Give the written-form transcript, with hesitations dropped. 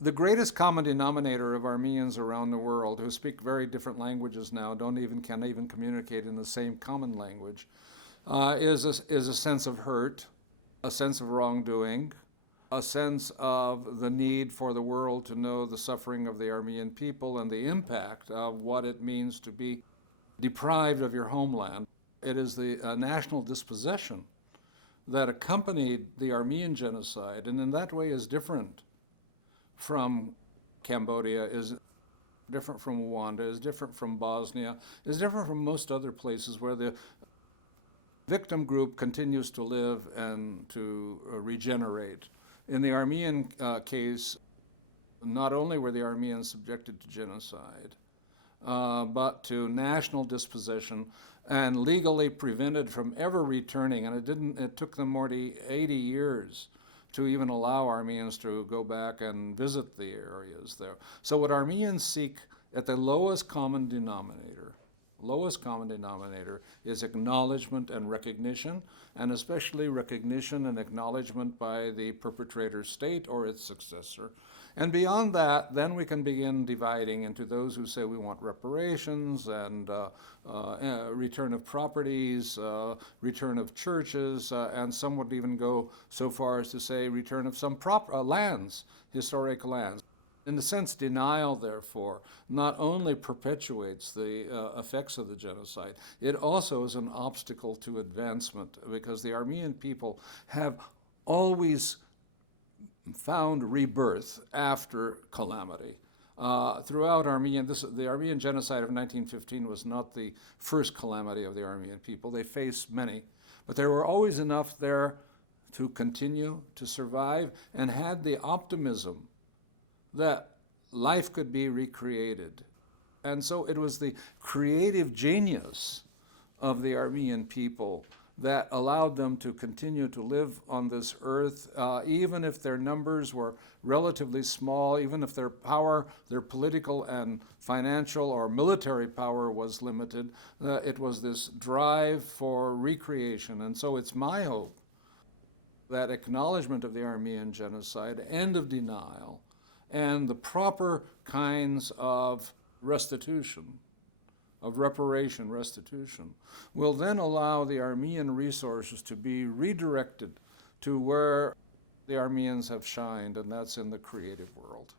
The greatest common denominator of Armenians around the world who speak very different languages now, can't even communicate in the same common language, is a sense of hurt, a sense of wrongdoing, a sense of the need for the world to know the suffering of the Armenian people and the impact of what it means to be deprived of your homeland. It is the national dispossession that accompanied the Armenian Genocide, and in that way is different from Cambodia, is different from Rwanda, is different from Bosnia, is different from most other places where the victim group continues to live and to regenerate. In the Armenian case, not only were the Armenians subjected to genocide, but to national dispossession and legally prevented from ever returning. And it took them more than 80 years to even allow Armenians to go back and visit the areas there. So what Armenians seek at the lowest common denominator is acknowledgement and recognition, and especially recognition and acknowledgement by the perpetrator state or its successor. And beyond that, then we can begin dividing into those who say we want reparations and return of properties, return of churches, and some would even go so far as to say return of some lands, historic lands. In a sense, denial, therefore, not only perpetuates the effects of the genocide, it also is an obstacle to advancement, because the Armenian people have always found rebirth after calamity. Throughout the Armenian Genocide of 1915 was not the first calamity of the Armenian people. They faced many, but there were always enough there to continue to survive, and had the optimism that life could be recreated. And so it was the creative genius of the Armenian people that allowed them to continue to live on this earth, even if their numbers were relatively small, even if their power, their political and financial or military power was limited. It was this drive for recreation. And so it's my hope that acknowledgement of the Armenian Genocide, end of denial, and the proper kinds of restitution, of restitution, will then allow the Armenian resources to be redirected to where the Armenians have shined, and that's in the creative world.